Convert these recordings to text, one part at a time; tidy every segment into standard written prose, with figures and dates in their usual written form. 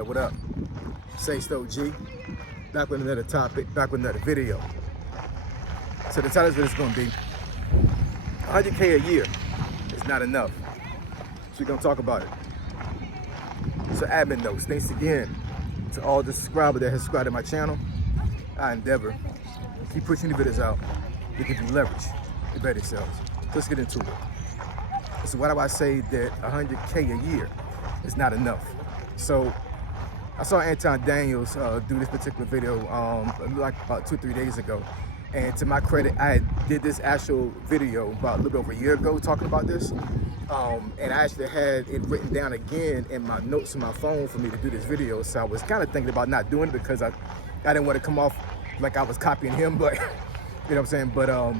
What up? Say Stoke G, back with another topic, back with another video. So the title of this is going to be 100K a year is not enough. So we're going to talk about it. So admin notes, thanks again to all the subscribers that have subscribed to my channel. I endeavor to keep pushing the videos out to give you leverage to better yourselves. So let's get into it. So why do I say that 100K a year is not enough? So I saw Anton Daniels do this particular video like about 2-3 days ago. And to my credit, I did this actual video about a little bit over a year ago talking about this. And I actually had it written down again in my notes on my phone for me to do this video. So I was kind of thinking about not doing it because I didn't want to come off like I was copying him, but you know what I'm saying? But a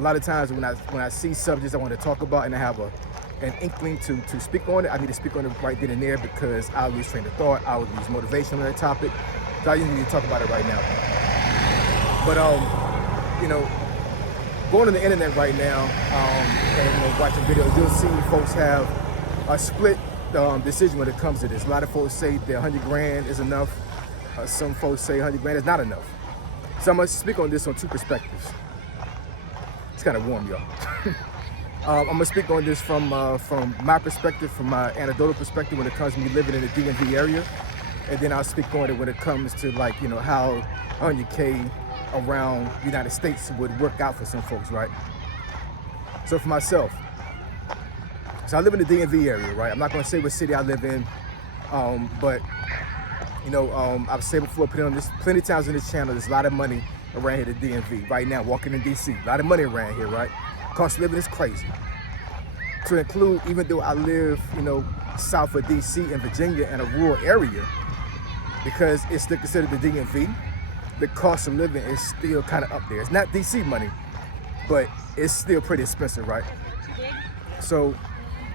lot of times when I see subjects I want to talk about and I have an inkling to speak on it, I need to speak on it right then and there because I'll lose train of thought, I'll lose motivation on that topic. So I just need to talk about it right now. But you know, going on the internet right now and watching videos, you'll see folks have a split decision when it comes to this. A lot of folks say that 100 grand is enough. Some folks say 100 grand is not enough. So I'm gonna speak on this on two perspectives. It's kind of warm, y'all. I'm gonna speak on this from my perspective, from my anecdotal perspective when it comes to me living in the DMV area, and then I'll speak on it when it comes to like, you know, how 100K around the United States would work out for some folks, right? So for myself, so I live in the DMV area, right? I'm not gonna say what city I live in, but you know, I've said before, put it on this plenty of times on this channel, there's a lot of money around here at the DMV. Right now, walking in DC, a lot of money around here, right? Cost of living is crazy. To include, even though I live, you know, south of DC in Virginia in a rural area, because it's still considered the DMV, the cost of living is still kind of up there. It's not DC money, but it's still pretty expensive, right? So,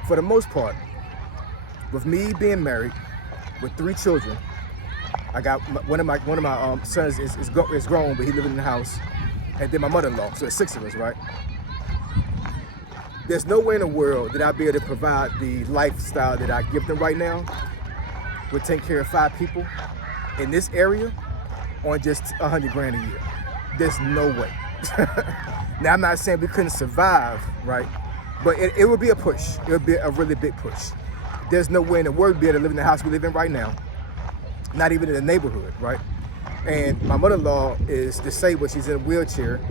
for the most part, with me being married, with 3 children, I got one of my sons is grown, but he living in the house, and then my mother-in-law. So it's 6 of us, right? There's no way in the world that I'll be able to provide the lifestyle that I give them right now with taking care of 5 people in this area on just 100 grand a year. There's no way. Now, I'm not saying we couldn't survive, right? But it would be a push. It would be a really big push. There's no way in the world we'd be able to live in the house we live in right now, not even in the neighborhood, right? And my mother-in-law is disabled. She's in a wheelchair.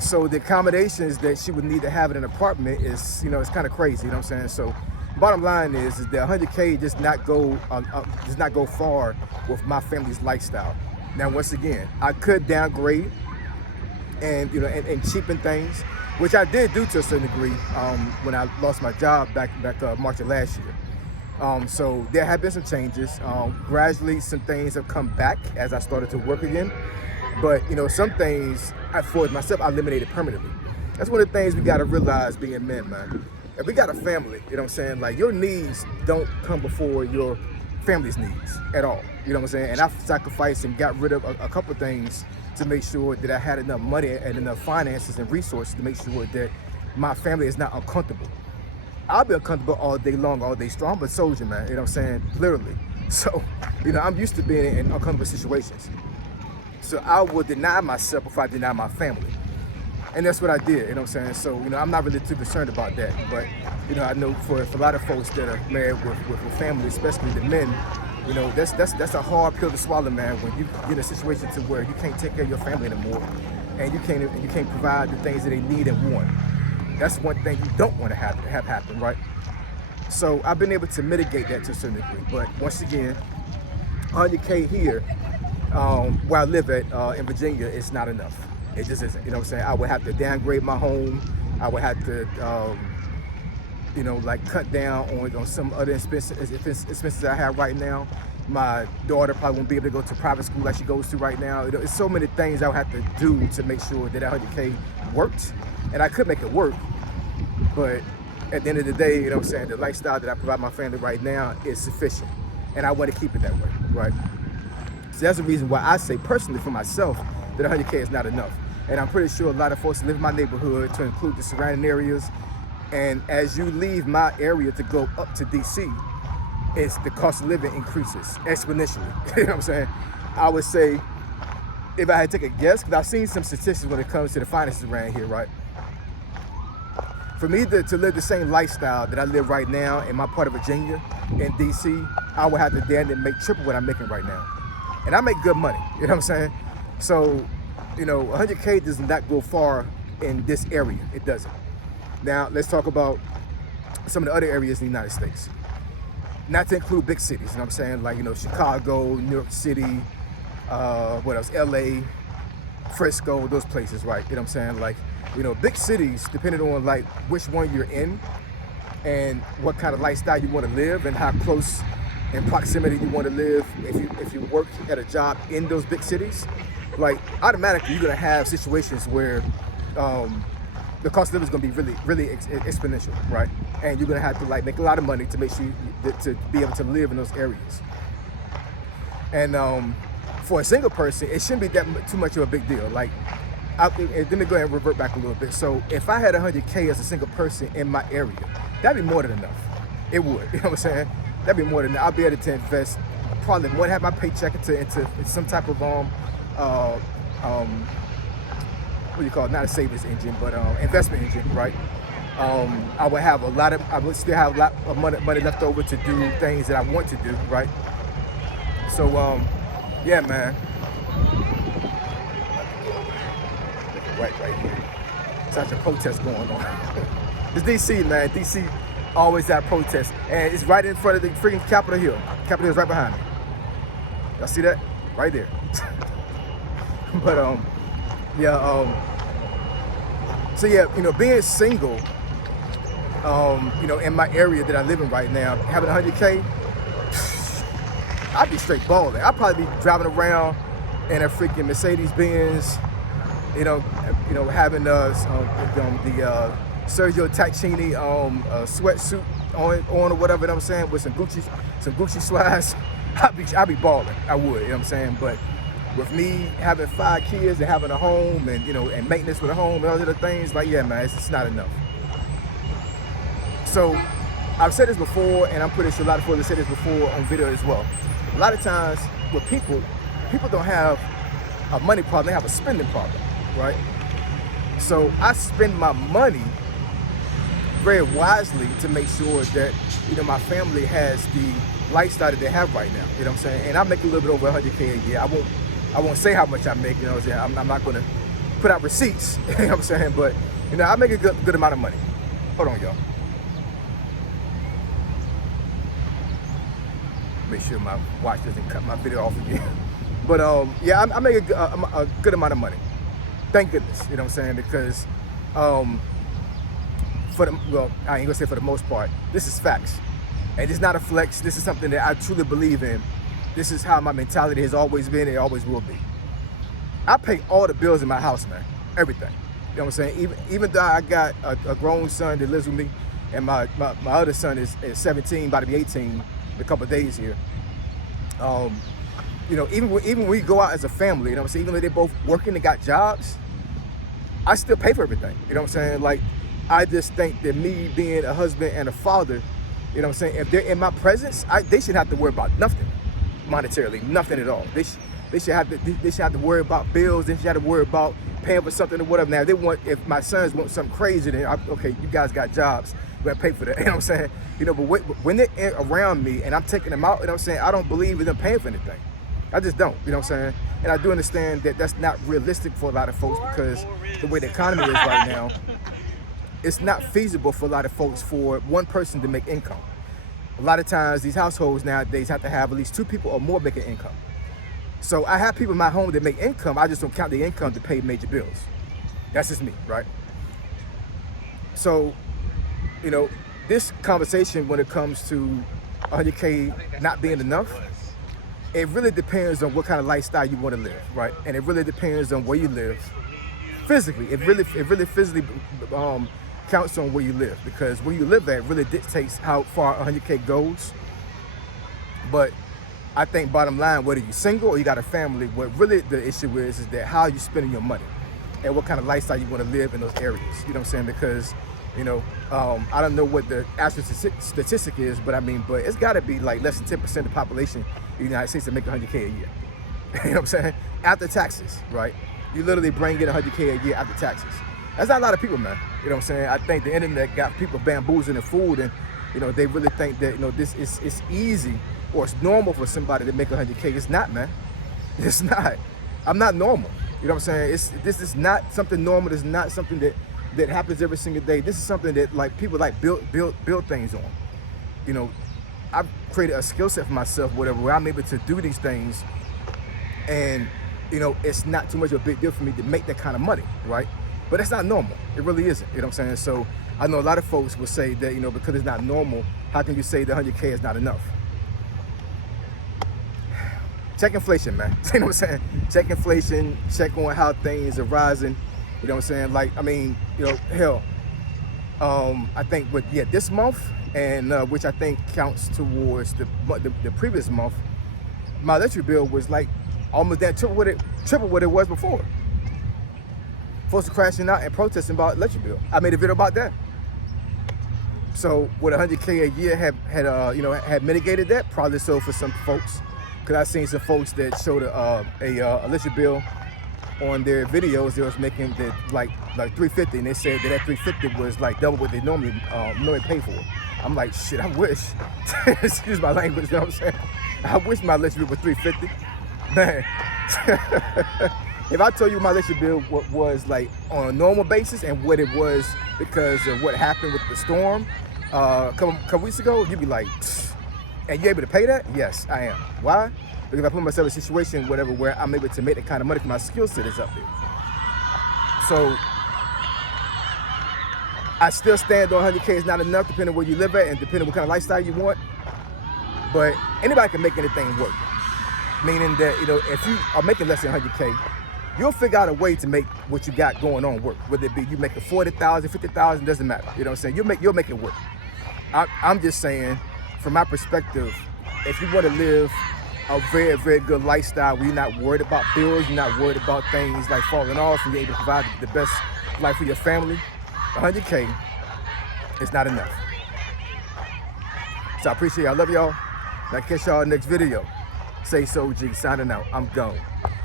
So the accommodations that she would need to have in an apartment is, you know, it's kind of crazy, you know what I'm saying? So bottom line is that 100K does not go far with my family's lifestyle. Now, once again, I could downgrade and, you know, and cheapen things, which I did do to a certain degree when I lost my job back March of last year. So there have been some changes. Gradually, some things have come back as I started to work again. But, you know, some things for myself, I eliminated permanently. That's one of the things we got to realize being men, man. If we got a family, you know what I'm saying? Like, your needs don't come before your family's needs at all. You know what I'm saying? And I sacrificed and got rid of a couple things to make sure that I had enough money and enough finances and resources to make sure that my family is not uncomfortable. I'll be uncomfortable all day long, all day strong, but soldier, man, you know what I'm saying? Literally. So, you know, I'm used to being in uncomfortable situations. So I would deny myself before I deny my family. And that's what I did, you know what I'm saying? So, you know, I'm not really too concerned about that. But, you know, I know for a lot of folks that are married with a family, especially the men, you know, that's a hard pill to swallow, man, when you get in a situation to where you can't take care of your family anymore and you can't provide the things that they need and want. That's one thing you don't want to have happen, right? So I've been able to mitigate that to a certain degree. But once again, 100K here, where I live at in Virginia, it's not enough. It just isn't, you know what I'm saying? I would have to downgrade my home. I would have to, you know, like cut down on some other expenses I have right now. My daughter probably won't be able to go to private school like she goes to right now. You know, it's so many things I would have to do to make sure that 100K worked. And I could make it work, but at the end of the day, you know what I'm saying, the lifestyle that I provide my family right now is sufficient. And I want to keep it that way, right? So that's the reason why I say personally for myself that 100K is not enough. And I'm pretty sure a lot of folks live in my neighborhood, to include the surrounding areas. And as you leave my area to go up to DC, is the cost of living increases exponentially. You know what I'm saying? I would say, if I had to take a guess, because I've seen some statistics when it comes to the finances around here, right? For me to live the same lifestyle that I live right now in my part of Virginia, in DC, I would have to damn near make triple what I'm making right now. And I make good money, you know what I'm saying? So, 100K does not go far in this area. It doesn't. Now, let's talk about some of the other areas in the United States. Not to include big cities, you know what I'm saying? Like, Chicago, New York City, what else? LA, Frisco, those places, right? You know what I'm saying? Like, big cities, depending on like which one you're in and what kind of lifestyle you want to live and how close in proximity you want to live. If you work at a job in those big cities, like automatically you're gonna have situations where the cost of living is gonna be really exponential, right? And you're gonna have to like make a lot of money to make sure to be able to live in those areas. And for a single person, it shouldn't be that too much of a big deal. Like, let me go ahead and revert back a little bit. So if I had 100K as a single person in my area, that'd be more than enough. It would, you know what I'm saying? That'd be more than enough. I'll be able to invest probably more than half my paycheck into some type of what do you call it? Not a savings engine, but investment engine, right? I would still have a lot of money left over to do things that I want to do, right? So yeah, man. Right here. Such a protest going on. It's DC, man. DC always have protests, and it's right in front of the freaking Capitol Hill. Capitol Hill's right behind me. Y'all see that? Right there. But yeah. So yeah, being single, in my area that I live in right now, having 100K, I'd be straight balling. I'd probably be driving around in a freaking Mercedes Benz. Having the Sergio Tacchini sweatsuit on or whatever, you know what I'm saying, with some Gucci slides, I'd be balling. I would, you know what I'm saying? But with me having 5 kids and having a home and and maintenance with a home and all other things, like, yeah, man, it's not enough. So I've said this before, and I'm pretty sure a lot of people have said this before on video as well. A lot of times with people don't have a money problem, they have a spending problem. Right? So I spend my money very wisely to make sure that, my family has the lifestyle that they have right now. You know what I'm saying? And I make a little bit over 100K a year. I won't say how much I make, you know what I'm saying? I'm not gonna put out receipts, you know what I'm saying? But, I make a good amount of money. Hold on, y'all. Make sure my watch doesn't cut my video off again. But yeah, I make a good amount of money. Thank goodness, you know what I'm saying? Because I ain't gonna say for the most part, this is facts. And it's not a flex, this is something that I truly believe in. This is how my mentality has always been, and it always will be. I pay all the bills in my house, man, everything. You know what I'm saying? Even though I got a grown son that lives with me, and my other son is 17, about to be 18 in a couple of days here. Even when we go out as a family, you know what I'm saying? Even though they're both working and got jobs, I still pay for everything. You know what I'm saying? Like, I just think that me being a husband and a father, you know what I'm saying, if they're in my presence, they shouldn't have to worry about nothing monetarily, nothing at all. They should have to worry about bills. They should have to worry about paying for something or whatever. Now, if my sons want something crazy, then okay, you guys got jobs, we gotta pay for that. You know what I'm saying? But when they're around me and I'm taking them out, you know what I'm saying, I don't believe in them paying for anything. I just don't, you know what I'm saying? And I do understand that that's not realistic for a lot of folks, because the way the economy is right now, it's not feasible for a lot of folks for one person to make income. A lot of times these households nowadays have to have at least 2 people or more making income. So I have people in my home that make income, I just don't count the income to pay major bills. That's just me, right? So, this conversation when it comes to 100K not being enough, it really depends on what kind of lifestyle you want to live, right? And it really depends on where you live physically. It really physically counts on where you live, because where you live at really dictates how far 100K goes. But I think bottom line, whether you're single or you got a family, what really the issue is that how you spending your money and what kind of lifestyle you want to live in those areas. You know what I'm saying? Because You know, I don't know what the actual statistic is, but I mean, but it's got to be like less than 10% of the population in the United States that make 100K a year. You know what I'm saying? After taxes, right? You literally bring in 100K a year after taxes. That's not a lot of people, man. You know what I'm saying? I think the internet got people bamboozling the food, and you know they really think that this is it's easy or it's normal for somebody to make 100K. It's not, man. It's not. I'm not normal. You know what I'm saying? This is not something normal. It's not something that happens every single day. This is something that like people like build things on. You know, I've created a skill set for myself, whatever, where I'm able to do these things, and you know, it's not too much of a big deal for me to make that kind of money, right? But that's not normal. It really isn't. You know what I'm saying? So I know a lot of folks will say that, you know, because it's not normal, how can you say the 100K is not enough? Check inflation, man. You know what I'm saying? Check inflation, check on how things are rising. You know what I'm saying? Like, I mean, you know, hell, I think this month, and which I think counts towards the previous month, my electric bill was like almost that triple what it was before. Folks are crashing out and protesting about electric bill. I made a video about that. So would 100K a year had mitigated that? Probably so for some folks, because I've seen some folks that showed a electric bill on their videos. They was making that like $350, and they said that $350 was like double what they normally pay for. I'm like, shit, I wish. Excuse my language, you know what I'm saying? I wish my electric bill was $350. Man, if I told you my electric bill was like on a normal basis and what it was because of what happened with the storm a couple weeks ago, you'd be like, and you able to pay that? Yes, I am. Why? Because I put myself in a situation, whatever, where I'm able to make that kind of money because my skill set is up there. So I still stand on 100K is not enough, depending on where you live at and depending on what kind of lifestyle you want. But anybody can make anything work. Meaning that, you know, if you are making less than 100K, you'll figure out a way to make what you got going on work. Whether it be you making 40,000, 50,000, doesn't matter. You know what I'm saying? You'll make it work. I'm just saying, from my perspective, if you want to live a very, very good lifestyle where you're not worried about bills, you're not worried about things like falling off, and you're able to provide the best life for your family, 100K is not enough. So I appreciate y'all. I love y'all. And I'll catch y'all next video. Say so, G, signing out. I'm gone.